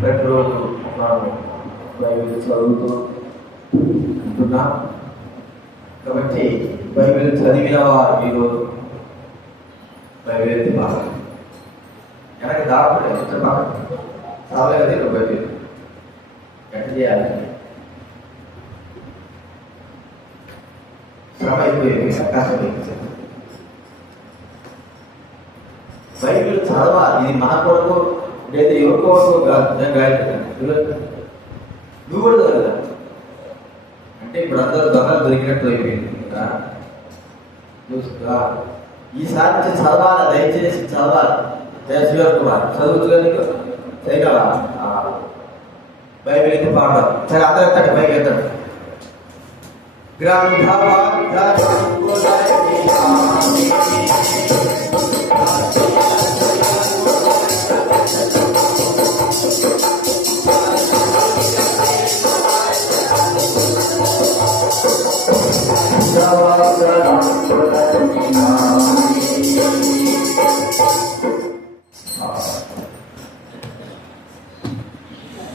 ప్రతిరోజు మనం బైబిల్ చదువుతూ ఉంటున్నాం. కాబట్టి బైబిల్ చదివిన వారు ఈరోజు బైబిల్ ఎత్తి బాగా వెనక దాపుడు ఎంత బాగా చాలగది బైబిల్ ఎట్ట చేయాలి? శ్రమ అయిపోయేది, అవకాశం అయిపోయింది. బైబిల్ చదవాలి. ఇది మన కొరకు లేదా ఎవరి కొరకు నువ్వు కూడా చదవదా అంటే ఇప్పుడు అందరూ దొంగలు దొరికినట్టు అయిపోయింది కదా. ఈసారి నుంచి చదవాలి, దయచేసి చదవాలి. శివకుమార్ చదువుతుంది చేయగలవా? బైబిల్ అయితే పాడడం సరే, అందరూ ఎత్తండి, బైబిల్ ఎత్తండి.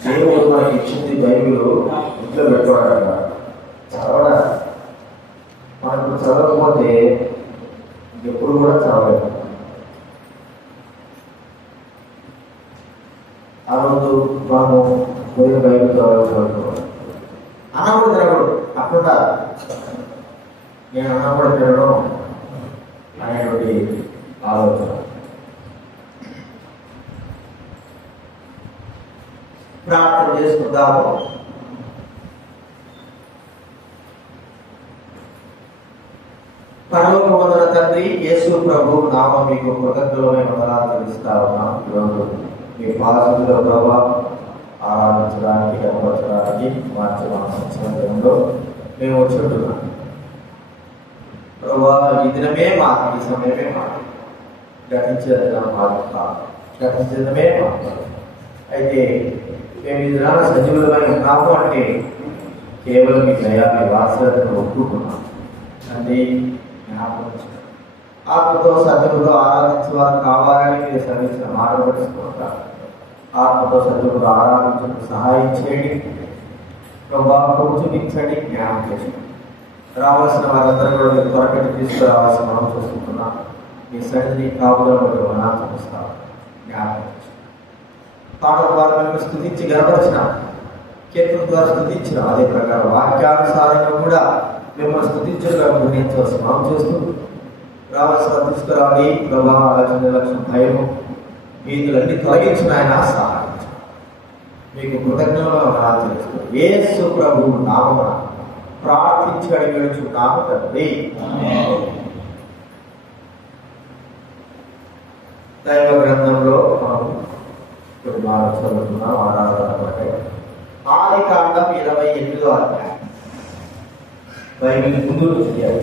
దేవుడు మనకి ఇచ్చింది బైబిల్ ఇంట్లో పెట్టుకోవడం చదవడం. మనకు చదవకపోతే ఎప్పుడు కూడా చదవలేదు. ఆ రోజు మనము పోయిన బైబిల్ చదవకపోతున్నాం. అన్నప్పుడు తినకూడదు, అక్కడ నేను అన్నప్పుడు తినడం అనేటువంటి ఆలోచన. ప్రార్థన చేసుకుందాము. పరలోకమందున తండ్రి, యేసు ప్రభు నామం మీకు కృతజ్ఞతమైన వందనాలు తెలుస్తా ఉన్నాం. ఈరోజు మీ పాదములో ప్రభావ ఆరాధించడానికి, కనపరచడానికి మార్చడంలో మేము వచ్చుంటున్నాం. ప్రభావ ఈ దినమే మాకు, ఈ సమయమే మాకు, గతించేదన మాకు కాదు, గతించడమే మాకు. అయితే మేము ఈ దినాల సజీవులమై ఉన్నాము అంటే కేవలం మీ దయా, మీ వాత్సల్యతను ఒప్పుకున్నాం. అంటే ఆత్మతో సత్యముతో ఆరాధించేవారు కావాలని మీరు శ్రమించిన మాట పట్టించుకుంటారు. ఆత్మతో సత్యముతో ఆరాధించడానికి సహాయం చేయండి ప్రభావం, చూపించండి, జ్ఞానం చేయండి. రావాల్సిన వారందరూ కూడా మీరు త్వరకటి తీసుకురావాల్సిన మనం చూసుకుంటున్నాం. మీ సన్నిధిని కాపులను చూపిస్తాం, జ్ఞానం. పాటల ద్వారా మేము స్తుతించి గర్వపరిచిన, కీర్తన ద్వారా స్తుతించిన, అదే ప్రకారం వాక్యానుసారంగా కూడా మిమ్మల్ని స్తుతించగా గుర్తించవలసిన మనం చేస్తూ రావాల్సిన తీసుకురావాలి. ప్రభావ నిర్లక్ష్యం, భయము, వీధులన్నీ తొలగించిన ఆయన సహాయించు. మీకు కృతజ్ఞతలు తెలుసుకో. యేసు ప్రభువు నామమున ప్రార్థించి అడిగిచున్నాము తండ్రి. దైవ గ్రంథంలో మనం ఇప్పుడు బాగా చదువుతున్నాం. ఆరాధన ఆదికాండం 28వ అధ్యాయం. బైబిల్ ముందు చేయాలి.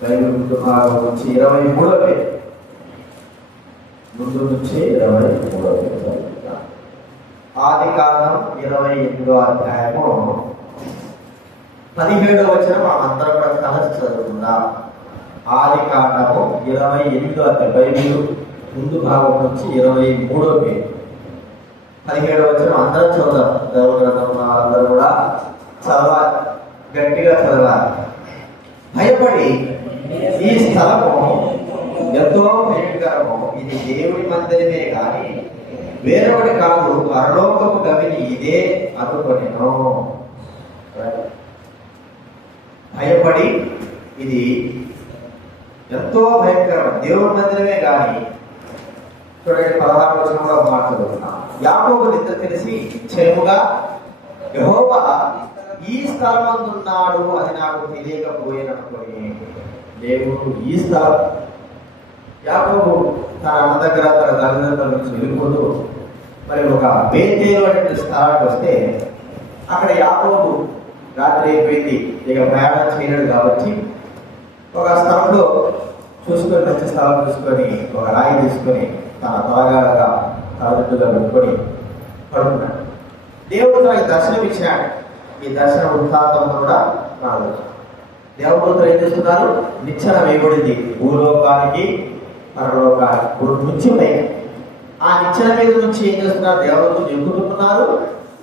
బైబిల్ ముందు భాగం నుంచి 23వ పేజీ, ముందు నుంచి 23వ పేజీ. ఆదికాండం 28వ అధ్యాయము 17వ వచనం మనందరం కూడా కలిసి చదువుకుందాం. ఆదికాండము 28వ అధ్యాయం, బైబిల్ ముందు భాగం నుంచి 23వ పేజీ, 17వ వచనం అందరం చదువుదాం. దైవ గ్రంథం అందరూ కూడా చదవాలి, గట్టిగా చదవాలి. భయపడి ఈ స్థలము ఎంతో భయంకరము, ఇది దేవుడి మందిరమే కానీ వేరొకటి కాదు, పరలోకపు గవిని ఇదే అనుకొనెను. భయపడి ఇది ఎంతో భయంకరం, దేవుడి మందిరమే కానీ. చూడండి 16వ వచనంలో మాట్లాడుతున్నాం. యాకోబు నిద్ర తెలిసి నిశ్చయముగా యెహోవా ఈ స్థలమందున్నాడు అని నాకు తెలియకపోయిననుకొని, దేవుడు ఈ స్థలం, యాకోబు తన అన్న దగ్గర తన తల్లిదండ్రుల నుంచి వెళ్ళిపోతూ మరి ఒక బేతేలు అనే స్థలానికి వస్తే అక్కడ యాకోబు రాత్రి అయిపోయింది, ఇక ప్రయాణం చేయలేడు కాబట్టి ఒక స్థలంలో చూసుకొని, మంచి స్థలం చూసుకొని ఒక రాయి తీసుకొని తన త్వరగా తలదిట్టుగా పెట్టుకొని పడుకున్నాడు. దేవుడు తనకి దర్శనం ఇచ్చినాడు. ఈ దర్శన వృత్తాంతం కూడా రాదు. దేవదూతలు ఏం చేస్తున్నారు? నిచ్చెన వేయబడింది భూలోకానికి పరలోకానికి నుంచి పైన. ఆ నిచ్చెన మీద నుంచి ఏం చేస్తున్నారు? దేవదూతలు ఎక్కుతున్నారు,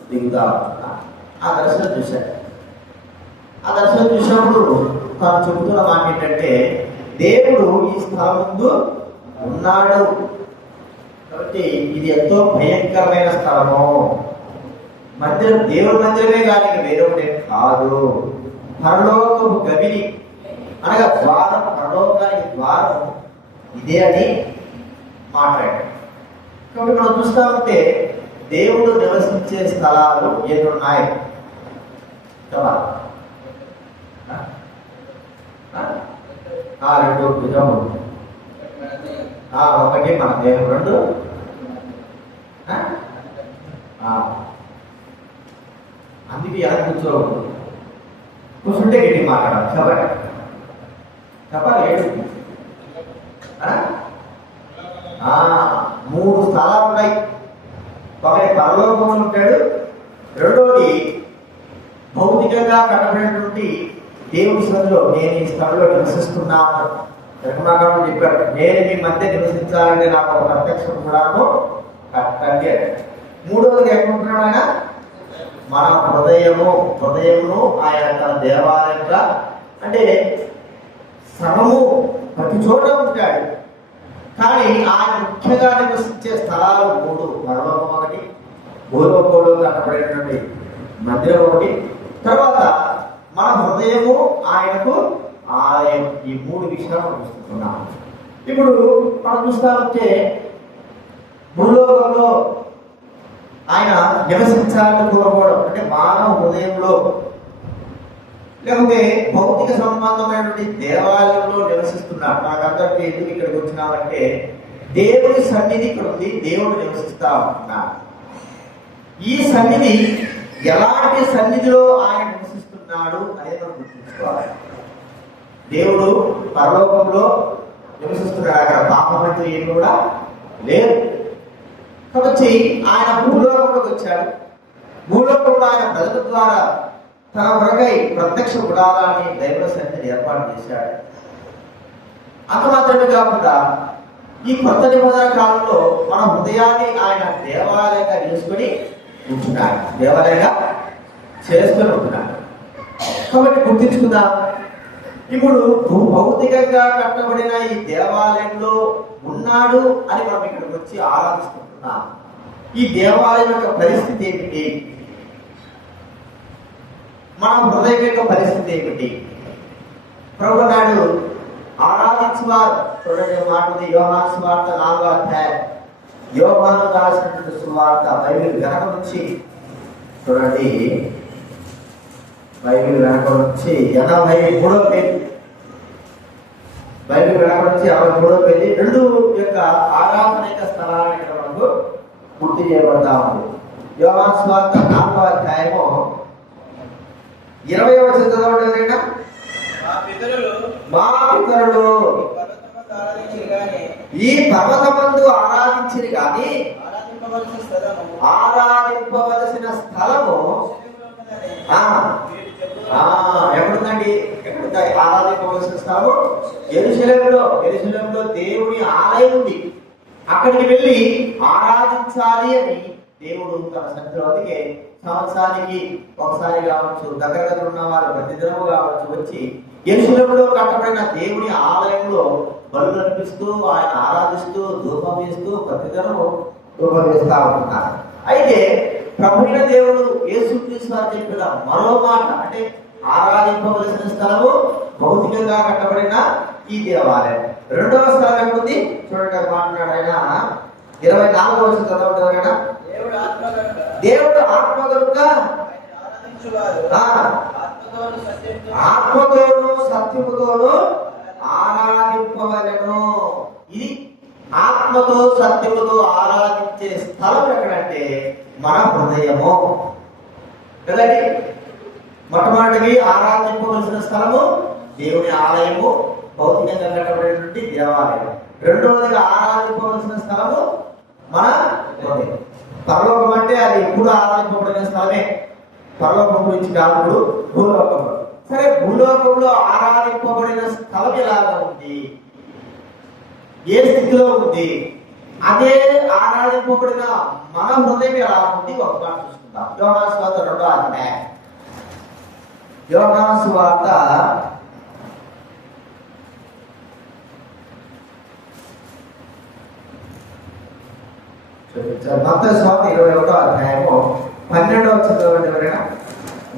దిగుతా ఉంటున్నారు. ఆ దర్శనం చూశాడు. ఆ దర్శనం చూసినప్పుడు తాను చెబుతున్న మాట ఏంటంటే, దేవుడు ఈ స్థలం ముందు ఉన్నాడు. కాబట్టి ఇది ఎంతో భయంకరమైన స్థలము. మందిరం దేవుడి మందిరమే కానీ వేరొకటి కాదు. పరలోకపు గవిని అనగా ద్వారం, పరలోకానికి ద్వారం ఇదే అని మాట్లాడాడు. కాబట్టి మనం చూస్తా ఉంటే దేవుడు నివసించే స్థలాలు ఎన్నున్నాయి కదా? 2 భుజము, 1 మన దేహం, 2 అందుకే ఎలా కూర్చోకూడదు. కూర్చుంటే గట్టి మాట్లాడాలి. చెప్పండి చెప్పాలి. 3 స్థలాలు ఉన్నాయి. ఒకటి పరలోకం ఉంటాడు, రెండోది భౌతికంగా కట్టబడినటువంటి దేవుడి స్థలంలో నేను ఈ స్థలంలో నివసిస్తున్నాను. నిర్మాణం చెప్పాడు, నేను మీ మధ్య నివసించాలని నాకు ఒక ప్రత్యక్ష గుడారము కట్టండి. మూడవది ఎక్కడుంటున్నాడు ఆయన? మన హృదయమును ఆయన తన దేవాలయంగా, అంటే శ్రమము ప్రతి చోట ఉంటాడు. కానీ ఆయన ముఖ్యంగా నివసించే స్థలాలు 3: పరలోకం ఒకటి, భూలోకంలో కట్టబడినటువంటి మందిరం ఒకటి, తర్వాత మన హృదయము ఆయనకు ఆలయం. ఈ 3 విషయాలు మనం చూస్తున్నాం. ఇప్పుడు మనం చూస్తామంటే భూలోకంలో ఆయన నివసించాలని కోరుకోవడం అంటే మానవ హృదయంలో, లేకపోతే భౌతిక సంబంధమైనటువంటి దేవాలయంలో నివసిస్తున్నాడు. నాకందరికీ ఎందుకు ఇక్కడికి వచ్చినామంటే దేవుడి సన్నిధి ఇక్కడ ఉంది, దేవుడు నివసిస్తా ఉంటున్నాడు. ఈ సన్నిధి ఎలాంటి సన్నిధిలో ఆయన నివసిస్తున్నాడు అనేది మనం గుర్తుంచుకోవాలి. దేవుడు పరలోకంలో నివసిస్తున్నాడు, అక్కడ పాపమంటూ ఏమి కూడా లేదు. కాబట్టి ఆయన భూలోకంలోకి వచ్చాడు. భూలోకంలో ఆయన ప్రజల ద్వారా తన కొరకై ప్రత్యక్ష గుడారాన్ని దైవ సన్నిధిని ఏర్పాటు చేశాడు. అంత మాత్రమే కాకుండా ఈ కొత్త నిబంధన కాలంలో మన హృదయాన్ని ఆయన దేవాలయంగా చేసుకుని ఉంటున్నాడు, దేవాలయంగా చేసుకుని ఉంటున్నాడు. కాబట్టి గుర్తించుకుందాం, ఇప్పుడు భౌతికంగా కట్టబడిన ఈ దేవాలయంలో ఉన్నాడు అని మనం ఇక్కడికి వచ్చి ఆరాధిస్తున్నాం. ఈ దేవాలయం యొక్క పరిస్థితి ఏమిటి? మన హృదయం యొక్క పరిస్థితి ఏమిటి? ప్రభు నాడు ఆరాధించేవారు చూడండి, మాట ఉంది. యోహాను సువార్త 4వ అధ్యాయం, యోహాను రాసినటువంటి సువార్త బైబిల్ వెనక నుంచి చూడండి, బైబిల్ వెనక నుంచి 83వ పేజీ, బైబిల్ వెనక నుంచి 83వ పేజీ 2 యొక్క ఆరాధనిక స్థలాలను ఇక్కడ మనకు పూర్తి చేయబడతా ఉంది. యోహాను సువార్త 4వ అధ్యాయము 20వ వచనం చదవండి ఎవరైనా. మా పితరులు ఈ పర్వతమందు ఆరాధించిరి గాని ఆరాధింపవలసిన స్థలము ఎక్కడుందండి? ఎక్కడుంది ఆరాధింపవలసిన స్థలము? యెరూషలేములో దేవుని ఆలయం ఉంది. అక్కడికి వెళ్ళి ఆరాధించాలి అని దేవుడు తన సన్నిధిలో, అందుకే సంవత్సరానికి ఒకసారి కావచ్చు, దగ్గర ఉన్న వారు ప్రతిదినము కావచ్చు వచ్చి యెరూషలేములో కట్టబడిన దేవుని ఆలయంలో బలులు అర్పిస్తూ ఆయన ఆరాధిస్తూ ధూపం వేస్తూ ప్రతిదినము ధూపం వేస్తా ఉంటున్నారు. అయితే ప్రభువైన దేవుడు యేసుక్రీస్తు వారు చెప్పిన మరో మాట, అంటే ఆరాధింపవలసిన స్థలము భౌతికంగా కట్టబడిన ఈ దేవాలయం. రెండవ స్థలం ఎక్కడుంది చూడండి, మాట్లాడు ఆయన 24వ వచనం చదవండి ఎవరైనా. దేవుడు ఆత్మ కనుక ఆత్మతోను సత్యముతోను ఆరాధింపవలెను. ఇది ఆత్మతో సత్యముతో ఆరాధించే స్థలం ఎక్కడంటే మన హృదయము కదండి. మొట్టమొదటికి ఆరాధింపవలసిన స్థలము దేవుని ఆలయము, భౌతికంగా కట్టబడినటువంటి దేవాలయం. రెండవదిగా ఆరాధింపవలసిన స్థలము మన హృదయం. పరలోకం అంటే అది ఎప్పుడు ఆరాధింపబడిన స్థలమే. పరలోకం గురించి కాదు, భూలోకం. సరే, భూలోకంలో ఆరాధింపబడిన స్థలం ఎలాగా ఉంది, ఏ స్థితిలో ఉంది, అదే ఆరాధింపబడిన మన హృదయం ఎలా ఉంది ఒకసారి చూసుకుందాం. యోహాను సువార్త 2వ అధ్యాయం. యోహాను సువార్త మత్తయి సువార్త 21వ అధ్యాయము 12వ చదవండి ఎవరైనా.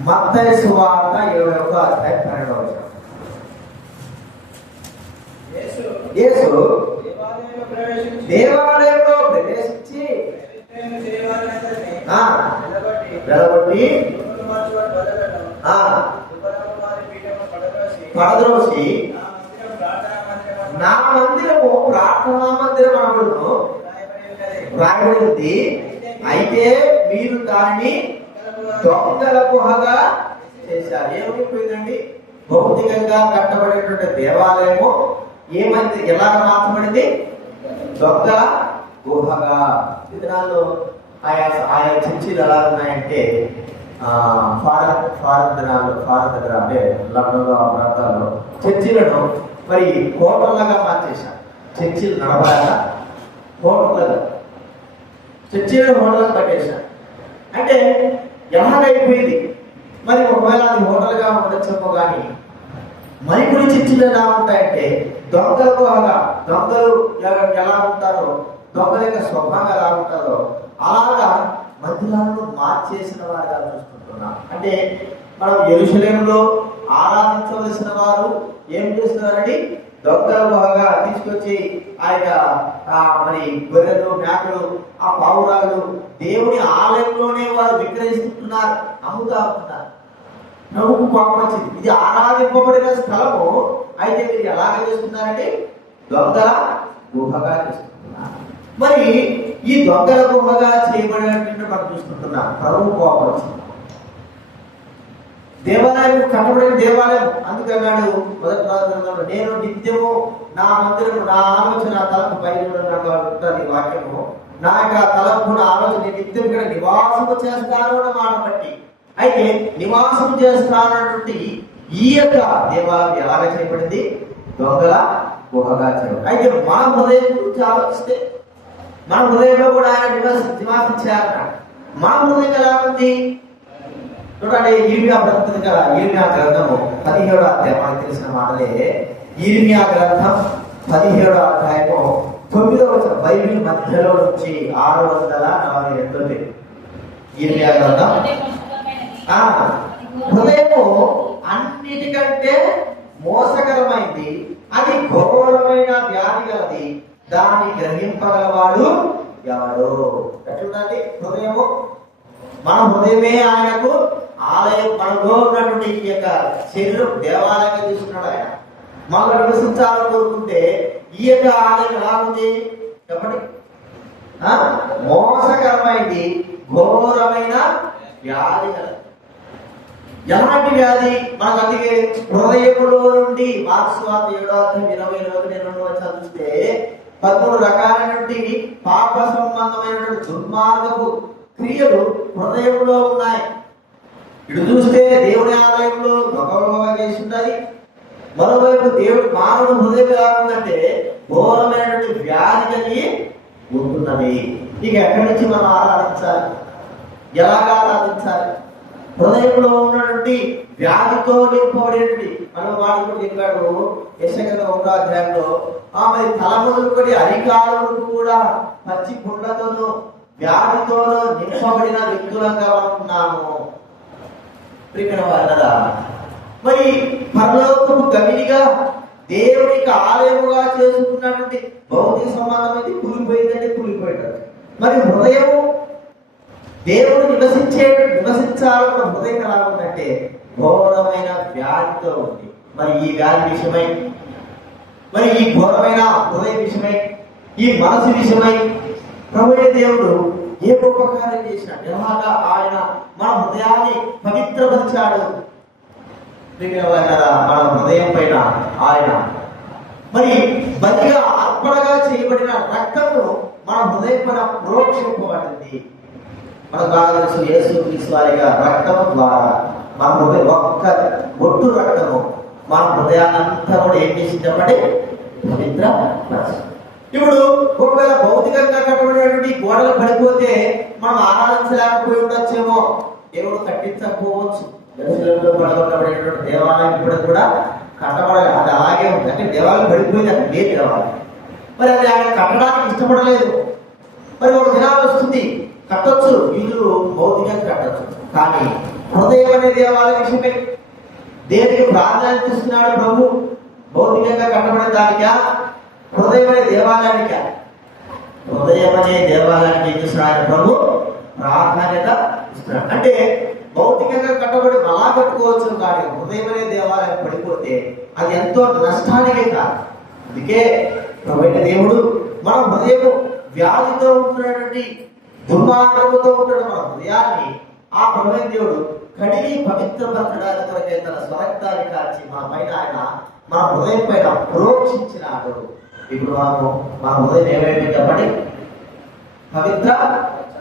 మత్తయి సువార్త 21వ అధ్యాయం 12వ వచనం. యేసు దేవాలయంలో ప్రవేశించి వెలగొట్టి పడద్రోసి నా మందిరము ప్రార్థనా మందిరం అనబడును రాయబడి ఉంది. అయితే మీరు దాన్ని దొంగల గుహగా చేశారు. ఏమైపోయిందండి? భౌతికంగా కట్టబడినటువంటి దేవాలయము ఏమైంది? ఎలా మార్చబడింది? దొంగల గుహగా. ఈ దినాల్లో ఆయా చర్చిలు ఎలా ఉన్నాయంటే ఫారెన్ దగ్గర అంటే లండన్లో ఆ ప్రాంతాల్లో చర్చిలను మరి హోటల్లాగా మార్చేశారు. చర్చిలు నడవలేక హోటల్గా చర్చిలను హోటల్గా కట్టేశారు. అంటే ఎలాగైపోయింది మరి? ఒకవేళ అది హోటల్గా ఉండొచ్చేమో కానీ మరికొన్ని చర్చిలు ఎలా ఉంటాయంటే దొంగల గుహగా. దొంగలు ఎలా ఉంటారో, దొంగల యొక్క స్వభావం ఎలా ఉంటారో అలాగా మందిరాలను మార్చేసిన వారుగా చూసుకుంటున్నాం. అంటే మనం యెరూషలేములో ఆరాధించవలసిన వారు ఏం చేస్తున్నారండి? దొంగల గుహగా తీసుకొచ్చి ఆయన మరి గొర్రెలు, మేకలు, ఆ పావురాలు దేవుని ఆలయంలోనే వారు విక్రయిస్తున్నారు, అమ్ముతా ఉంటున్నారు. ప్రభువుకు కోపం వచ్చింది. ఇది ఆరాధింపబడిన స్థలము, అయితే మీరు ఎలాగ చేస్తున్నారంటే దొంగల గుహగా చేస్తున్నారు. మరి ఈ దొంగల గుహగా చేయబడినట్టు మనం చూసుకుంటున్నాం. ప్రభువు కోపం వచ్చింది. దేవాలయం కట్టబడిన దేవాలయం అందుకన్నాడు మొదటి ప్రాంతంలో, నేను నిత్యము నా మందిరము, నా ఆలోచన నా తలకు పైన వాక్యము, నా యొక్క తలకు నా ఆలోచన నిత్యం ఇక్కడ నివాసము చేస్తాను అన్న మాట బట్టి. అయితే నివాసం చేస్తానటువంటి ఈ యొక్క దేవాలయం ఎలాగ చేయబడింది? దొంగల గుహగా చేయబడింది. అయితే మన హృదయం గురించి ఆలోచిస్తే మన హృదయంలో కూడా ఆయన నివాసం చేయాలన్నాడు. మన హృదయం ఎలా ఉంది చూడండి. ఇర్మియా పత్రిక, ఇర్మియా గ్రంథము 17వ అధ్యాయం, మనకు తెలిసిన మాటలే. ఇర్మియా గ్రంథం 17వ అధ్యాయము 9వ వచనం, బైబిల్ మధ్యలో నుంచి 642 ఇర్మియా గ్రంథం. హృదయము అన్నిటికంటే మోసకరమైంది, అది ఘోరమైన వ్యాధి గలది, దాన్ని గ్రహింపగలవాడు ఎవడు? ఎట్లుందండి హృదయము? మన హృదయమే ఆయనకు ఆలయం. మనలో ఉన్నటువంటి ఈ యొక్క శరీరం దేవాలయంగా తీసుకున్నాడు ఆయన. మనం నివసించాలని కోరుకుంటే ఈ యొక్క ఆలయం ఎలా ఉంది చెప్పండి? మోసకరమైంది, ఘోరమైన వ్యాధి గలది. ఎలాంటి వ్యాధి? మనకు అందుకే హృదయములో నుండి మార్క్స్ వార్త 7వ అధ్యాయం 20-22 వచనాలు చూస్తే 13 రకాలైనటువంటి పాప సంబంధమైనటువంటి దుర్మార్గపు క్రియలు హృదయంలో ఉన్నాయి. ఇటు చూస్తే దేవుని ఆలయంలో గొప్పగా చేసి ఉన్నది. మరోవైపు దేవుడు మానవుడు హృదయం ఎలా ఉందంటే ఘోరమైనటువంటి వ్యాధి కలిగి ఉంటున్నది. ఇక ఎక్కడి నుంచి మనం ఆరాధించాలి? ఎలాగా ఆరాధించాలి? హృదయంలో ఉన్నటువంటి వ్యాధితో నింపబడినటువంటి మనం వాడుకుంటూ చెప్పాడు యెషయా 1వ అధ్యాయంలో, మరి తల మొదలుకొని అరికాలకు కూడా పచ్చి పుండ్లతోనూ వ్యాధితోనూ నింపబడిన వ్యక్తులంగా ఉన్నాము. మరి పరలోకపు గమినిగా దేవునికి ఆలయముగా చేసుకున్నటువంటి భౌతిక సంబంధం కూలిపోయిందంటే కూలిపోయింది. మరి హృదయము దేవుడు నివసించాలన్న హృదయం ఎలా ఉందంటే ఘోరమైన వ్యాధితో ఉంది. మరి ఈ వ్యాధి విషయమై, మరి ఈ ఘోరమైన హృదయ విషయమై, ఈ మనసు విషయమై ప్రభువైన దేవుడు ఏ గొప్ప కార్యం చేసినాడు? ఎలాగా ఆయన మన హృదయాన్ని పవిత్రపరిచాడు. మన హృదయం పైన ఆయన మరి బలిగా అర్పణగా చేయబడిన రక్తము మన హృదయం పైన ప్రోక్షింపబడింది. మనకు బాగా తెలుసు యేసు క్రీస్తు వారిగా రక్తం ద్వారా మన హృదయం ఒక్క బొట్టు రక్తము మన హృదయాన్నంతా కూడా ఏం చేసి చెప్పండి, పవిత్ర. ఇప్పుడు ఒకవేళ భౌతికంగా కట్టబడినటువంటి గోడలు పడిపోతే మనం ఆరాధించలేకపోయి ఉండొచ్చేమో, దేవుడు కట్టించకపోవచ్చు. పడగొట్టబడినటువంటి దేవాలయం ఇప్పుడు కూడా కట్టబడాలి, అది అలాగే ఉంది. అంటే దేవాలయం పడిపోయింది, అక్కడ లేదు దేవాలయం. మరి అది ఆయన కట్టడానికి ఇష్టపడలేదు. మరి ఒక దినాలు వస్తుంది కట్టొచ్చు, వీళ్ళు భౌతికంగా కట్టొచ్చు. కానీ హృదయం అనే దేవాలయ విషయమే దేనికి ప్రాధాన్యత ఇస్తున్నాడు ప్రభు? భౌతికంగా కట్టబడే దానికా, హృదయం అనే దేవాలయానికా? హృదయం అనే దేవాలయానికి ఏం చేస్తున్నాడు ప్రభు? ప్రాధాన్యత ఇస్తున్నాడు. అంటే భౌతికంగా కట్టబడి అలా కట్టుకోవచ్చు, కానీ హృదయం అనే దేవాలయం పడిపోతే అది ఎంతో నష్టానికే కాదు. అందుకే ప్రభువైన దేవుడు మన హృదయం వ్యాధితో ఉంటున్నటువంటి దుర్మార్గంతో ఉంటున్న మన హృదయాన్ని ఆ ప్రభువైన దేవుడు కడిగి పవిత్రపరచడానికి కొరకే తన స్వరక్తాన్ని కాల్చి మన పైన ఆయన మన హృదయం పైన ప్రోక్షించినాడు. ఇప్పుడు మనము మన హృదయం ఏమైంది చెప్పండి, పవిత్ర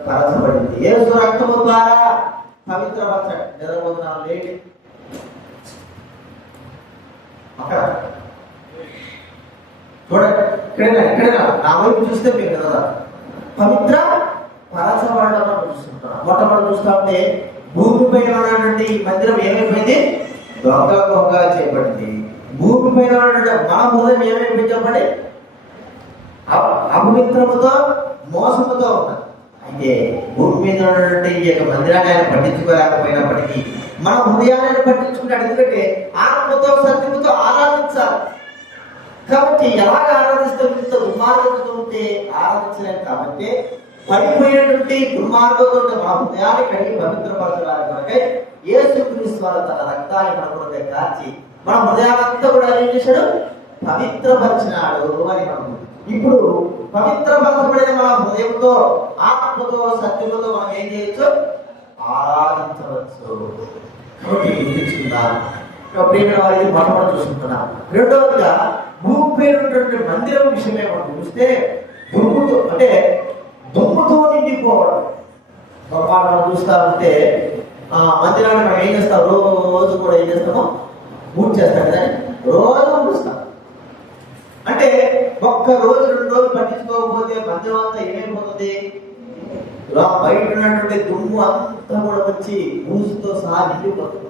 పరచబడింది. యేసు రక్తము ద్వారా పవిత్రపరచండి. నిద్రపోతున్నాం లేండి అక్కడ చూడండి, ఎక్కడైనా నా వైపు చూస్తే మీకు కదా పవిత్ర పరచబడడం చూస్తుంటాం. మొట్టమొదటి చూస్తా ఉంటే భూమి పైన ఉన్నటువంటి మందిరం ఏమైపోయింది, దొంగ చేయబడింది. భూమి పైన ఉన్నటువంటి మన హృదయం ఏమైపోయింది చెప్పండి, అపవిత్రముతో మోసముతో ఉన్నది. అయితే భూమి మీద ఉన్నటువంటి ఈ యొక్క మందిరాన్ని ఆయన పట్టించుకోలేకపోయినప్పటికీ మన హృదయాన్ని పట్టించుకుంటాడు. ఎందుకంటే ఆత్మతో సత్యముతో ఆరాధించాలి. కాబట్టి ఎలాగ ఆరాధిస్తే ఇంత దుర్మార్గంతో ఉంటే ఆరాధించలేము. కాబట్టి పడిపోయినటువంటి దుర్మార్గంతో మన హృదయాన్ని కడిగి పవిత్రపరచడానికి కొరకై యేసుక్రీస్తు వారు తన రక్తాన్ని మన కొరకై కార్చి మన హృదయాలంతా కూడా ఏం చేశాడు, పవిత్రపరిచినాడు అని మనం. ఇప్పుడు పవిత్రపరచబడిన మన హృదయంతో ఆత్మతో సత్యముతో మనం ఏం చేయొచ్చు, ఆరాధించవచ్చు. కాబట్టి గుర్తించుకుందాం. ప్రియమైన వారికి మొట్టమొదటి చూసుకుంటున్నాం. రెండవదిగా భూమి పైన ఉన్నటువంటి మందిరం విషయమే మనం చూస్తే దుమ్ముతో, అంటే దుమ్ముతో నిండిపోవడం. మనం చూస్తా ఉంటే మందిరాన్ని మనం ఏం చేస్తాం, రోజు కూడా ఏం చేస్తామో పూజ చేస్తాం కదా, రోజు చూస్తాం. అంటే ఒక్క రోజు 2 రోజులు పట్టించుకోకపోతే మందిరం అంతా ఏమైపోతుంది, బయట ఉన్నటువంటి దుమ్ము అంతా కూడా వచ్చి బూజుతో సహా నిండిపోతుంది.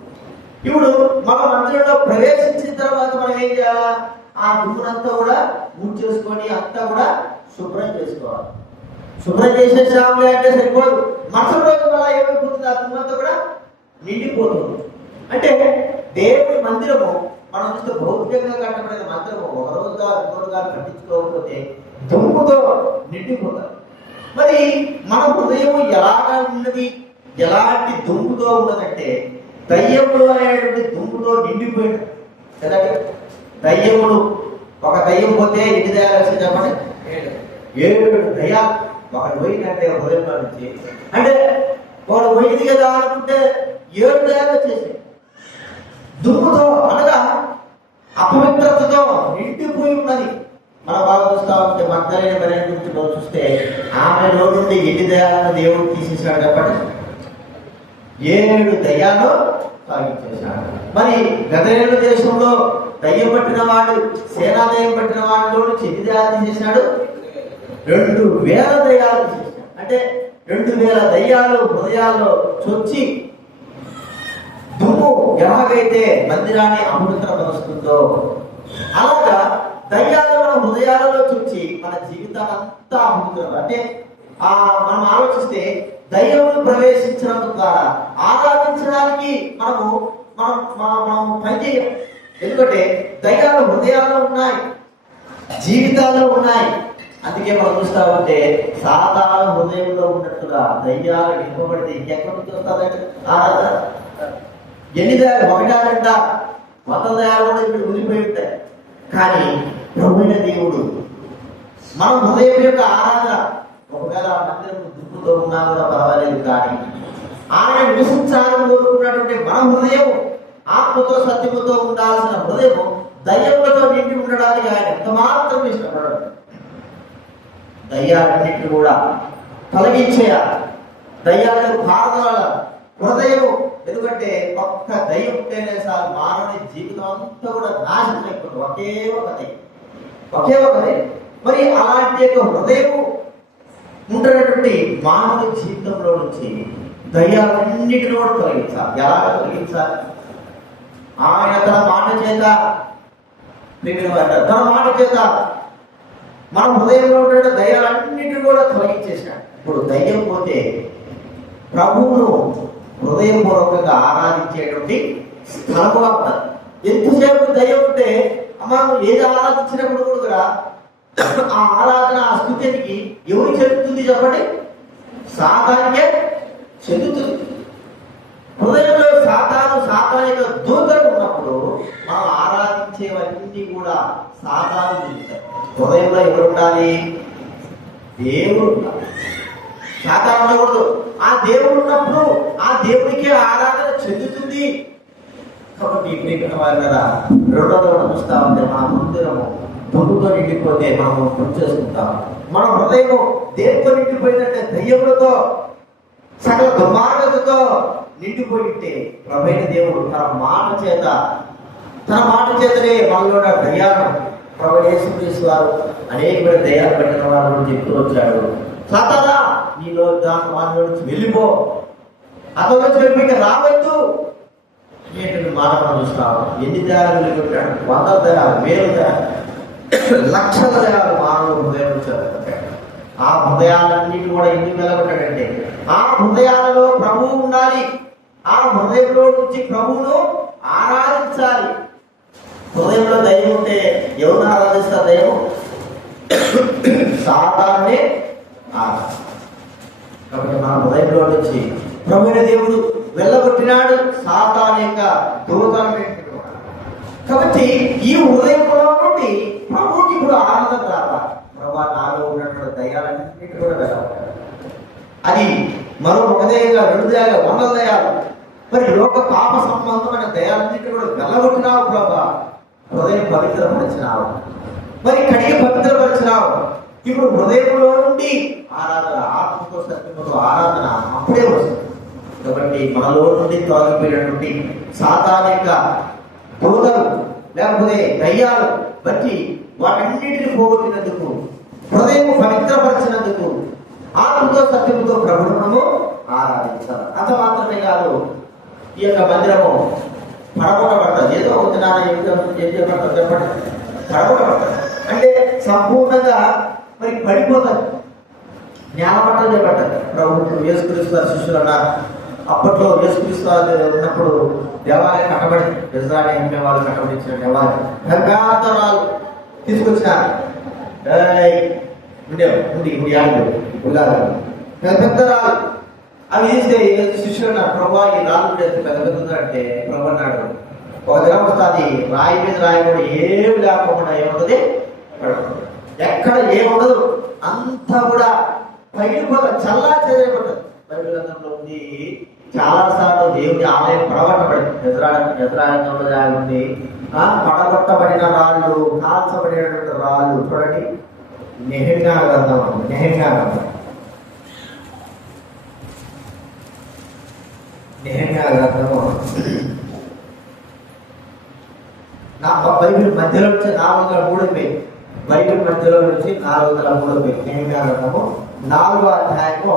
ఇప్పుడు మన మందిరంలో ప్రవేశించిన తర్వాత మనం ఏం చేయాలా, ఆ దుమ్మునంతా కూడా పూజ చేసుకొని అంతా కూడా శుభ్రం చేసుకోవాలి. శుభ్రం చేసేసాములే అంటే సరిపోదు, మరుసటి రోజు అలా ఏమైపోతుంది, ఆ దుమ్మంతా కూడా నిండిపోతుంది. అంటే దేవుడి మందిరము మనం చూస్తే భౌతికంగా కట్టబడిన మందిరము ఒక రోజు కాదు 2 రోజులు కాదు పట్టించుకోకపోతే దుమ్ముతో నిండిపోతారు. మరి మన హృదయం ఎలాగా ఉన్నది, ఎలాంటి దుమ్ముతో ఉన్నదంటే దయ్యములు అనేటువంటి దుమ్ముతో నిండిపోయింది కదండి. దయ్యములు, ఒక దయ్యం పోతే ఎన్ని దయ్యాలు వచ్చాయి చెప్పండి, 7 దయ్యాలు ఒకటి పోయిందంటే హృదయంలో నుంచి. అంటే వాడు పోయింది కదా అనుకుంటే 7 దయ్యాలు వచ్చేసాయి. దుమ్ముతో అనగా అపవిత్రతతో నిండిపోయి ఉన్నది. మనం బాగా చూస్తా ఉంటే మగ్దలేని మరియ గురించి మనం చూస్తే ఆమెలో నుండి ఎన్ని దయ్యాలను దేవుడు తీసేసాడు చెప్పండి, 7 దయ్యాలు సాగించేశాడు. మరి గదరేలు దేశంలో దయ్యం పట్టిన వాడు, సేనా దయ్యం పట్టిన వాడిలో నుంచి ఎన్ని దయ్యాలు తీసేశాడు, 2000 దయ్యాలు తీసేశాడు. అంటే 2000 దయ్యాలు హృదయాల్లో చొచ్చి దుమ్ము ఎలాగైతే మందిరాన్ని అపవిత్రపరుస్తుందో అలాగా దయ్యాలు మన హృదయాలలో చూచి మన జీవితాలంతా అపవిత్రం. అంటే మనం ఆలోచిస్తే దయ్యములు ప్రవేశించడం ద్వారా ఆరాధించడానికి మనం పనిచేయం. ఎందుకంటే దయ్యాలు హృదయాల్లో ఉన్నాయి, జీవితాల్లో ఉన్నాయి. అందుకే మనం చూస్తా ఉంటే సాధారణ హృదయంలో ఉన్నట్టుగా దయ్యాలు నింపబడితే ఇంకెక్కడ నుంచి వస్తారంటే ఆరాధన. ఎన్ని దయాలు, 1 2 100 దయాలు కూడా ఇప్పుడు ఉండిపోయి ఉంటాయి. కానీ ప్రభువైన దేవుడు మన హృదయం యొక్క ఆరాధన, ఒకవేళ మందిరం దుఃఖంతో ఉన్నా కూడా పర్వాలేదు, కానీ ఆయన నివసించాలని కోరుకున్నటువంటి మన హృదయం ఆత్మతో సత్యముతో ఉండాల్సిన హృదయం దయ్యములతో నిండి ఉండడానికి ఆయన ఎంత మాత్రం ఇష్టపడడు. దయ్యాలన్నింటినీ కూడా తొలగించేయాలి. దయ్యాలకు పారదోలాలి. హృదయం ఎందుకంటే ఒక్క దయ్యం ఉంటేనే సార్ మానవుని జీవితం అంతా కూడా నాశనం అయిపోతుంది. ఒకే ఒక దయ్యం. మరి అలాంటి యొక్క హృదయం ఉంటున్నటువంటి మానవ జీవితంలో నుంచి దయ్యాలన్నిటిని కూడా తొలగించాలి. ఎలా తొలగించాలి? ఆయన తన మాట చేత మన హృదయంలో ఉండే దయ్యాలన్నిటిని కూడా తొలగించేసినాడు. ఇప్పుడు దయ్యం పోతే ప్రభువును హృదయపూర్వకంగా ఆరాధించేటువంటి స్థలముగా ఉంటారు. ఎంతసేపు దయ్యం ఉంటే మనం ఏది ఆరాధించినప్పుడు కూడా ఆ ఆరాధన ఆ స్థుతికి ఎవరు చెందుతుంది చెప్పండి? సాతానికే చెందుతుంది. హృదయంలో సాతాను యొక్క దూతలు ఉన్నప్పుడు మనం ఆరాధించేవన్నీ కూడా సాతాను చెందుతాయి. హృదయంలో ఎవరు ఉండాలి? దేవుడు ఉండాలి. సాతాను ఉండకూడదు. ఆ దేవుడు ఉన్నప్పుడు ఆ దేవుడికే ఆరాధన చెందుతుంది. కాబట్టి రెండోది చూస్తా ఉంటే మన మందిరము పొద్దుతో నిండిపోతే మనం గుర్తు చేసుకుంటాం. మన హృదయం దేనితో నిండిపోయిందంటే దయ్యములతో, సకల దుర్మార్గతతో నిండిపోయింటే ప్రభువైన దేవుడు తన మాట చేతనే మనలో దయ్యాలు ప్రభువైన యేసుక్రీస్తు వారు అనేకమైన దయ్యాలు పెట్టిన వారు చెప్తూ వచ్చాడు. సాతానా నీలో వారి నుంచి వెళ్ళిపో, అతని నుంచి వెళ్ళి రావద్దు అనేటువంటి మాట మనం చూస్తాం. ఎన్ని దయాలు వెళ్ళిపోయాడు? 100 దయాలు, 1000 దయాలు, లక్షల దయాలు మానవుడు హృదయం నుంచి. ఆ హృదయాలన్నిటి కూడా ఎందుకు వెళ్ళగొట్టాడంటే ఆ హృదయాలలో ప్రభువు ఉండాలి. ఆ హృదయంలో నుంచి ప్రభువును ఆరాధించాలి. హృదయంలో దయ్యం ఉంటే ఎవరిని ఆరాధిస్తారు? దయ్యం సాతానే ఆరాధిస్తారు. కాబట్టి మన హృదయంలో నుంచి ప్రభువైన దేవుడు వెళ్ళగొట్టినాడు సాతాను యొక్క దూతలను. కాబట్టి ఈ హృదయంలో నుండి ప్రభువుకి ఇప్పుడు ఆనందం రావాలి. ప్రభా నాలో ఉన్నటువంటి దయ్యాలన్నింటినీ కూడా వెళ్ళగొట్టాడు. అది మరో 1 దయ్యాలు, 2 దయ్యాలు, 100 దయ్యాలు, మరి లోక పాప సంబంధమైన దయాలన్నింటినీ కూడా వెళ్ళగొట్టినావు ప్రభా. హృదయం పవిత్రపరిచినావు, మరి కడిగి పవిత్రపరిచినావు. ఇప్పుడు హృదయంలో నుండి ఆరాధన, ఆత్మతో సత్యముతో ఆరాధన అప్పుడే వస్తుంది. కాబట్టి మనలో నుండి తొలగిపోయినటువంటి సాతాను యొక్క దూతలు లేకపోతే దయ్యాలు బట్టి వాటన్నిటిని పోగొట్టినందుకు, హృదయం పవిత్రపరిచినందుకు ఆత్మతో సత్యముతో ప్రభువును ఆరాధించాలి. అంత మాత్రమే కాదు, ఈ యొక్క మందిరము పడగొట్టబడతారు. ఏదో ఒక దినాన ఏం చెప్పండి, పడగొట్టబడతారు అంటే సంపూర్ణంగా మరి పడిపోతారు, జ్ఞానపట్టం చేపట్టారు. ప్రభుత్వం యేసుక్రీస్తు శిష్యులు అన్నారు. అప్పట్లో యేసుక్రీస్తు ఉన్నప్పుడు దేవాలయం కట్టబడి ఇజ్రాయేల్ ఎంపీ వాళ్ళు కట్టబడించిన దేవాలయం గర్భాంతరాలు తీసుకొచ్చినారు. పెద్ద రాళ్ళు అవి తీస్తే శిష్యులు అన్నారు, ప్రభా ఈ రాళ్ళు చేస్తే పెద్ద పెద్ద అంటే ప్రభు అన్నాడు, ఒక దినం వస్తుంది రాయి మీద రాయి కూడా ఏమి లేకుండా ఏముంటది, ఎక్కడ ఏముండదు, అంతా కూడా పగిలిపోతా చల్లా చేయబడ్డది. బైబిల్ గ్రంథంలో ఉంది. చాలా సార్లు దేవుని ఆలయం పడగొట్టబడింది. ఎదురాయంలో ఉంది. పడగొట్టబడిన రాళ్ళు, కాల్చబడినటువంటి రాళ్ళు చూడండి. నెహెమ్యా గ్రంథం నా బైబిల్ మధ్యలో నుంచి 403 బైబిల్ మధ్యలో నుంచి 403 నెహెమ్యా గ్రంథము 4వ అధ్యాయము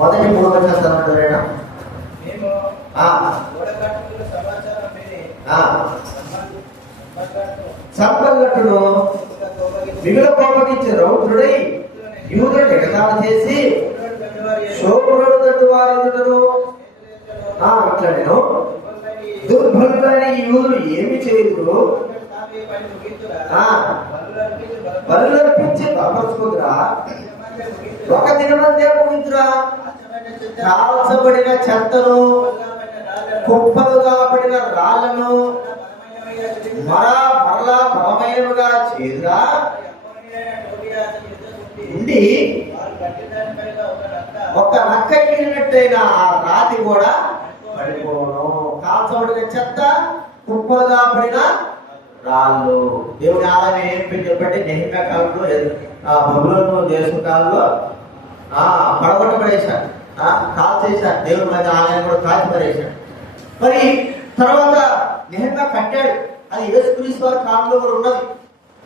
మొదటి 3 వచనం. సంపగట్టును మిగుల కోపగించే రౌద్రుడై యూదులను ఎగతాళి చేసి శోభనుడు తట్టు వారి ఇట్లా నేను దుర్భరులైన యూదులు ఏమి చేయరు, బలులర్పించి బలపరుచుకుంటురా, ఒక దినమందే ముగించురా, కాల్చబడిన చెత్తను, కుప్పలుగా పడిన రాళ్లను మరలా బలమైనవిగా చేదురా ఉండి ఒక నక్క ఎగిరినట్టయిన ఆ రాతి కూడా పడిపోను. కాల్చబడిన చెత్త, కుప్పలుగా పడిన రాళ్ళు. దేవుని ఆలయం ఏం చెప్పండి, నెహెమ్యా కాలంలో బబులోను దేశం కాలంలో పడగొట్టబడేశారు. కాల్ చేశాడు, దేవుడి మీద ఆలయాన్ని కూడా కాల్చి పడేశాడు. మరి తర్వాత నెహెమ్యా కట్టాడు. అది యేసుక్రీస్తు వారి కాలంలో కూడా ఉన్నది.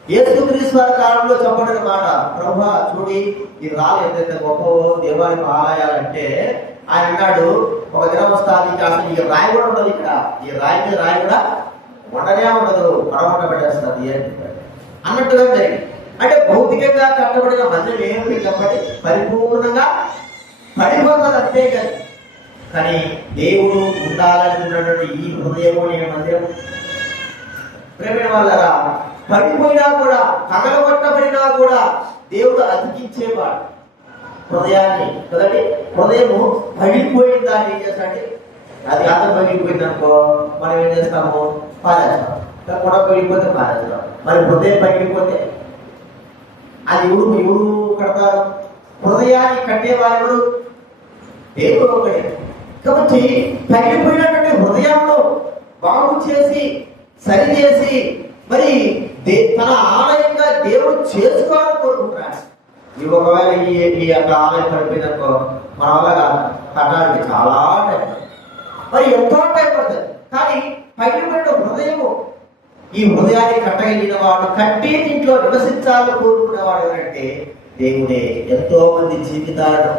యేసుక్రీస్తు వారి కాలంలో చెప్పబడిన మాట, ప్రభువా చూడి ఈ రాళ్ళు ఎంతైతే గొప్ప దేవాలయం ఆలయాలంటే ఆయన అన్నాడు, ఒక దినం వస్తుంది అసలు ఈ రాయి కూడా ఉండదు, ఇక్కడ ఈ రాయి మీద రాయి కూడా ఉండనే ఉండదు, పడగొట్ట పెట్టేస్తుంది అన్నట్టుగా జరిగింది. అంటే భౌతికంగా కట్టబడిన మందిరం ఏమిటి కాబట్టి పరిపూర్ణంగా పడిపోతుంది అంతే కాదు. కానీ దేవుడు ఉండాలనుకున్నటువంటి ఈ హృదయం అనే మందిరం ప్రేమ వల్లరా పడిపోయినా కూడా, పగలగొట్టబడినా కూడా దేవుడు అతికించేవాడు హృదయాన్ని కదండి. హృదయము పడిపోయిన దాన్ని ఏం చేస్తాడంటే, అది అంత పగిలిపోయింది అనుకో మనం ఏం చేస్తాము, పారేస్తాం. కూడా పగిలిపోతే పారేస్తాం. మరి హృదయం పగిలిపోతే అది ఎవరు కడతారు? హృదయాన్ని కట్టేవారు దేవుడు ఒకటి. కాబట్టి పగిలిపోయినటువంటి హృదయంలో బాగు చేసి సరిచేసి మరి తన ఆలయంగా దేవుడు చేసుకోవాలని కోరుకుంటున్నాడు. ఈ ఒకవేళ ఈ యొక్క ఆలయం పడిపోయిందనుకో మన వల్ల కట్టడానికి చాలా టైం, మరి ఎంతో టైం పడుతుంది. కానీ పగిలిపోయిన హృదయము, ఈ హృదయాన్ని కట్టగలిగిన వాడు, కట్టి ఇంట్లో నివసించాలని కోరుకునేవాడు ఎవరంటే దేవుడే. ఎంతో మంది జీవితాలు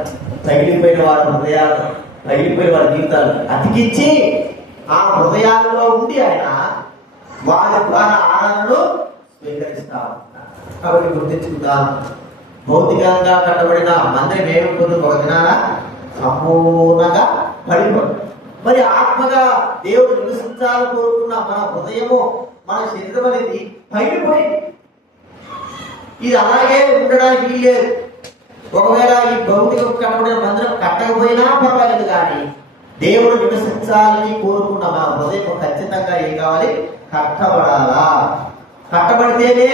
పగిలిపోయిన వారి హృదయాలు, పగిలిపోయిన వారి జీవితాలు అతికించి ఆ హృదయాల్లో ఉండి ఆయన వారి ద్వారా ఆనందను స్వీకరిస్తా ఉంటారు. కాబట్టి గుర్తించుకుందాం, భౌతికంగా కట్టబడిన మందిరం ఏమిటి, ఒక దినాన సంపూర్ణంగా పడిపోతుంది. మరి ఆత్మగా దేవుడు నివసించాలని కోరుకున్న మన హృదయము, మన శరీరం అనేది పగిలిపోయింది. ఇది అలాగే ఉండడానికి వీల్లేదు. ఒకవేళ ఈ భౌతిక కట్టబడిన మందిరం కట్టకపోయినా పర్వాలేదు, కానీ దేవుడు నివసించాలని కోరుకున్న మన హృదయం ఖచ్చితంగా ఏం కావాలి, కట్టబడాలా. కట్టబడితేనే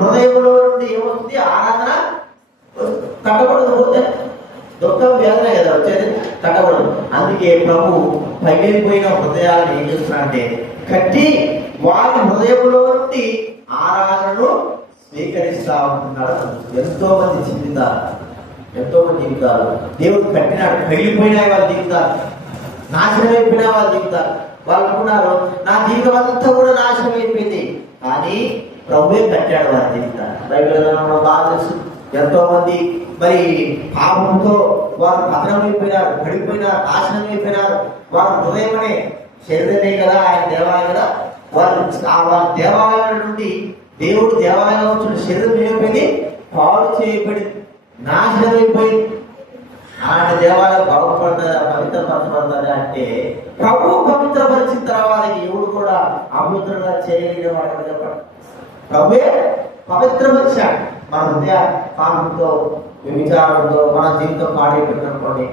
హృదయంలో నుండి ఏమవుతుంది, ఆరాధన. కట్టబడకపోతే దుఃఖం, వేదన కదా వచ్చేది, కట్టబడదు. అందుకే ప్రభు పగిలిపోయిన హృదయాలను ఏం చేస్తున్నాడంటే కట్టి వారి హృదయంలో నుండి ఆరాధనను స్వీకరిస్తా ఉంటున్నాడు. ఎంతో మంది జీవితాలు దేవుడు కట్టినాడు, పగిలిపోయినా వాళ్ళ జీవితాలు, నాశనం అయిపోయినా వాళ్ళ జీవితాలు. వాళ్ళు అనుకున్నారు నా జీవితం అంతా కూడా నాశనం అయిపోయింది, కానీ ప్రభువే కట్టాడు వారి జీవితాన్ని. బైబిల్ బాగా తెలుసు, ఎంతో మంది మరి పాపంతో వారు పతనం అయిపోయినారు, పడిపోయినారు, నాశనం అయిపోయినారు. వారు హృదయం అనే శరీరమే కదా ఆయన దేవాలయం కదా, వారి దేవాలయం నుండి దేవుడు దేవాలయంలో వచ్చిన శరీరం ఏమైపోయింది, పాడు చేయబడి నాశనం అయిపోయింది. అలాంటి దేవాలయం బాగుపడుతుందా, పవిత్రపరచబడుతుంది అంటే ప్రభు పవిత్రపరిచిన తర్వాత ఎవడు కూడా అపవిత్రంగా చేయగలిగిన వాడు చెప్పండి. ప్రభువే పవిత్రపరిచాడు. మన హృదయ పాపంతో, విచారంతో మన జీవితం పాడైపోయిందనుకోండి,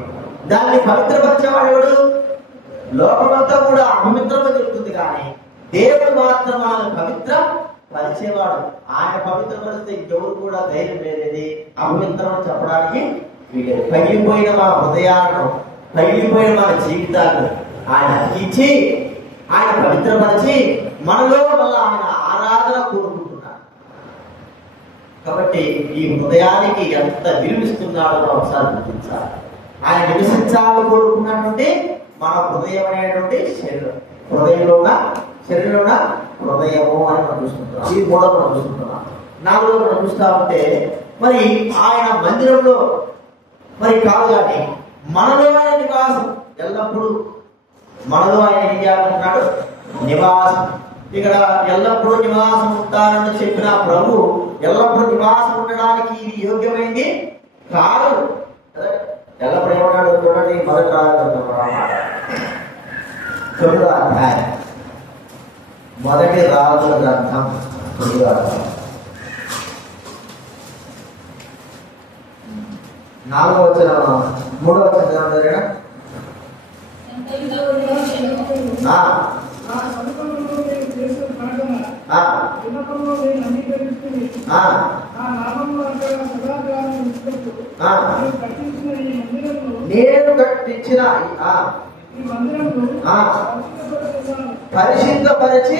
దాన్ని పవిత్రపరిచేవాడు ఎవడు? లోకమంతా కూడా అపవిత్రంగా చెప్తుంది, కానీ దేవుడు మాత్రం మనల్ని పవిత్ర పరిచేవాడు. ఆయన పవిత్రపరిస్తే ఎవరు కూడా ధైర్యం లేదని అపవిత్రం చెప్పడానికి వీలేదు. పగిలిపోయిన మన హృదయాలను, పగిలిపోయిన మన జీవితాలను ఆయన ఇచ్చి, ఆయన పవిత్రపరిచి మనలో వల్ల ఆయన ఆరాధన కోరుకుంటున్నాడు. కాబట్టి ఈ హృదయానికి ఎంత విలువిస్తున్నాడో ఒకసారి గుర్తించాలి. ఆయన నివసించాలని కోరుకున్నటువంటి మన హృదయం అనేటువంటి శరీరం, హృదయంలో ఉన్న శరీరంలో హృదయము అని మనం చూసుకుంటున్నాం. ఈ మూడవ మనం చూసుకుంటున్నాం. నాలుగో మనం చూస్తా ఉంటే మరి ఆయన మందిరంలో మరి కాదు, కానీ మనలో ఆయన నివాసం. ఎల్లప్పుడూ మనలో ఆయన ఏం చేయాలనుకున్నాడు, నివాసం. ఇక్కడ ఎల్లప్పుడూ నివాసం ఉంటారని చెప్పిన ప్రభు ఎల్లప్పుడూ నివాసం ఉండడానికి ఇది యోగ్యమైంది కాదు. ఎల్లప్పుడు ఏమన్నాడు చూడండి, మొదటి రాజు గ్రంథం 9వ అధ్యాయం 4వ వచనం 3వ వచనం చదివారా? నేను కట్టించిన పరిశుద్ధపరిచి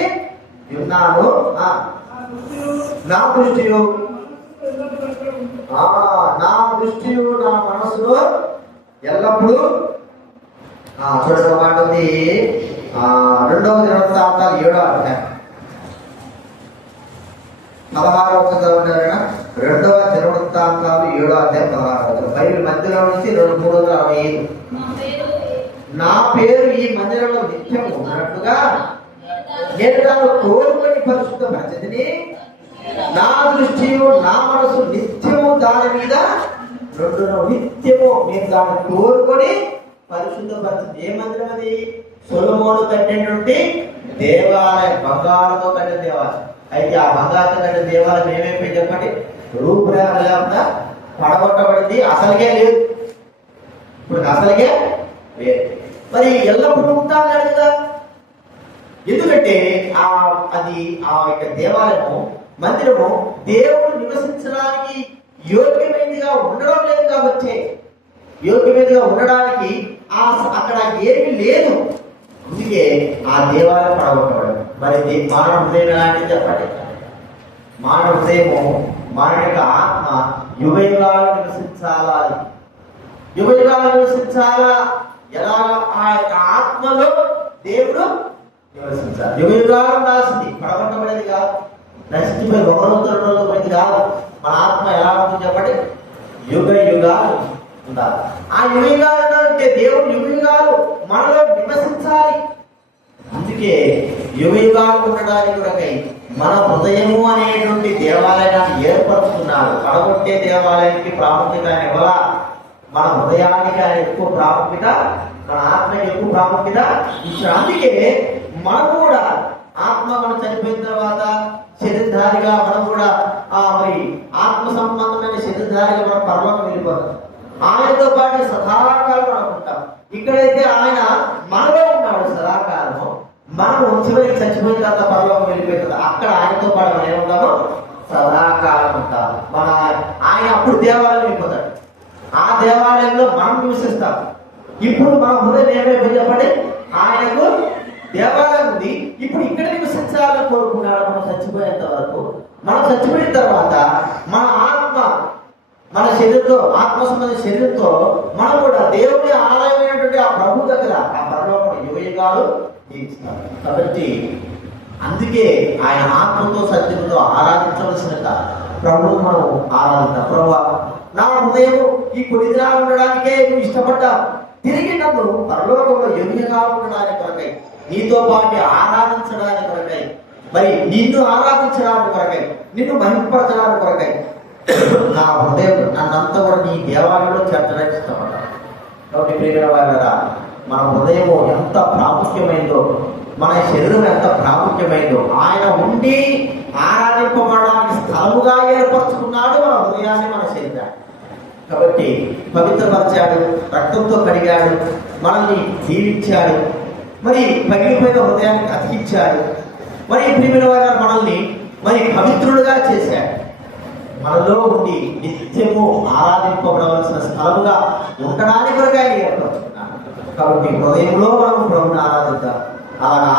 ఉన్నాను. నా దృష్టియు నా మనసులో ఎల్లప్పుడూ చూడండి మాట ఉంది. 2వ దినవృత్తాంతాలు 7వ అధ్యాయం 16వ చదవండి. 2వ దినవృత్తాంతాలు 7వ అధ్యాయం 16వ బైబిల్ మధ్యలో నుంచి 365. నా పేరు ఈ మందిరంలో నిత్యం ఉన్నట్టుగా నేను దాన్ని కోరుకొని పరిశుద్ధపరచదని నా దృష్టి నా మనసు నిత్యము దాని మీద నిత్యము నేను దాన్ని కోరుకొని పరిశుద్ధపరచదు. ఏ మందిరం అది? సొలొమోను కట్టినటువంటి దేవాలయం, బంగారంతో కట్టిన దేవాలయం. అయితే ఆ బంగారంతో కట్టిన దేవాలయం ఏమైపోయింది చెప్పండి? రూపురేఖ లేకుండా పడగొట్టబడింది. అసలుగే లేదు, ఇప్పుడు అసలుగే లేదు. మరి ఎల్లప్పుడూ ఉంటాను కదా. ఎందుకంటే అది ఆ యొక్క దేవాలయము, మందిరము దేవుడు నివసించడానికి యోగ్యమైనదిగా ఉండడం లేదు. కాబట్టి యోగ్యమైనదిగా ఉండడానికి అక్కడ ఏమీ లేదు. అందుకే ఆ దేవాలయం పడగొట్టబడింది. మరి మానవ హృదయం ఎలాంటిది చెప్పండి? మానవ హృదయము, మన యొక్క ఆత్మ యుగయుగాలు నివసించాలా, యుగయుగాలు నివసించాలా. ఎలా? ఆ యొక్క ఆత్మలో దేవుడు నివసించాలి. యుగయుగాలు రాసింది, పడగొట్టబడేది కాదు, నశించిపోయి భగవంతులలో పోయింది కాదు. మన ఆత్మ ఎలా ఉంటుంది చెప్పండి? యుగ యుగాలు ఉండాలి. ఆ యుగ యుగాలు అంటే దేవుడు యుగ యుగాలు మనలో నివసించాలి. అందుకే యుగ యుగాలు ఉండడానికి కొరకై మన హృదయము అనేటువంటి దేవాలయాన్ని ఏర్పరుచుకున్నాడు. పడగొట్టే దేవాలయానికి ప్రాముఖ్యత ఇవ్వాల. మన హృదయానికి ఆయన ఎక్కువ ప్రాముఖ్యత, మన ఆత్మకి ఎక్కువ ప్రాముఖ్యత ఇచ్చాడు. అందుకే మనం కూడా ఆత్మ మనం చనిపోయిన తర్వాత శరీరధారిగా మనం కూడా మరి ఆత్మ సంబంధమైన శరీరధారిగా మనం పరలోకం వెళ్ళిపోతాం. ఆయనతో పాటు సదాకాలం మనం ఉంటాం. ఇక్కడైతే ఆయన మనలో ఉన్నాడు సదాకాలము. మనం చివరికి చచ్చిపోయిన తర్వాత పరలోకం వెళ్ళిపోతుంది. అక్కడ ఆయనతో పాటు మనం ఏముంటామో సదాకాలం ఉంటాం. ఆయన అప్పుడు దేవాలయం వెళ్ళిపోతాడు. ఆ దేవాలయంలో మనం నివసిస్తాం. ఇప్పుడు మన హృదయం ఏమైపోయింది చెప్పండి? ఆయనకు దేవాలయం ఉంది. ఇప్పుడు ఇక్కడ నివసించాలని కోరుకున్నాడు. మనం చచ్చిపోయేంత వరకు, మనం చచ్చిపోయిన తర్వాత మన ఆత్మ, మన శరీరంతో, ఆత్మ సంబంధ శరీరంతో మనం కూడా దేవుని ఆలయమైనటువంటి ఆ ప్రభు దగ్గర ఆ పరలోకం యుగయుగాలు జీవిస్తాం. కాబట్టి అందుకే ఆయన ఆత్మతో సత్యంతో ఆరాధించవలసిన ప్రభువు మనం ఆరాధిస్తాం. ప్రభు, నా హృదయం ఈ కొద్ది దినాలు ఉండడానికే నువ్వు ఇష్టపడ్డావు. తిరిగి నన్ను పరలోకంలో యుగయుగాలు ఉండడానికి కొరకై, నీతో పాటు ఆరాధించడానికి కొరకై, మరి నిన్ను ఆరాధించడానికి కొరకై, నిన్ను మహిమపరచడానికి కొరకై నా హృదయం నన్నంతా కూడా నీ దేవాలయంలో చేర్చడానికి ఇష్టపడ్డాను. కాబట్టి ప్రియమైన వారా, మన హృదయము ఎంత ప్రాముఖ్యమైందో, మన శరీరం ఎంత ప్రాముఖ్యమైందో, ఆయన ఉండి ఆరాధింపబడడానికి స్థలముగా ఏర్పరచుకున్నాడు మన హృదయాన్ని, మన శరీరాన్ని. కాబట్టి పవిత్రపరిచాడు, రక్తంతో కడిగాడు, మనల్ని జీవించాడు, మరి పగిలిపోయిన హృదయానికి అతికించాడు. మరి ప్రియమైన వారు మనల్ని మరి పవిత్రుడుగా చేశాడు. మనలో ఉండి నిత్యము ఆరాధింపబడవలసిన స్థలముగా ఉండడానికి కొరకు ఆయన ఏర్పరచుకున్నాడు. కాబట్టి హృదయంలో మనం ప్రభుని ఆరాధిద్దాం. అలా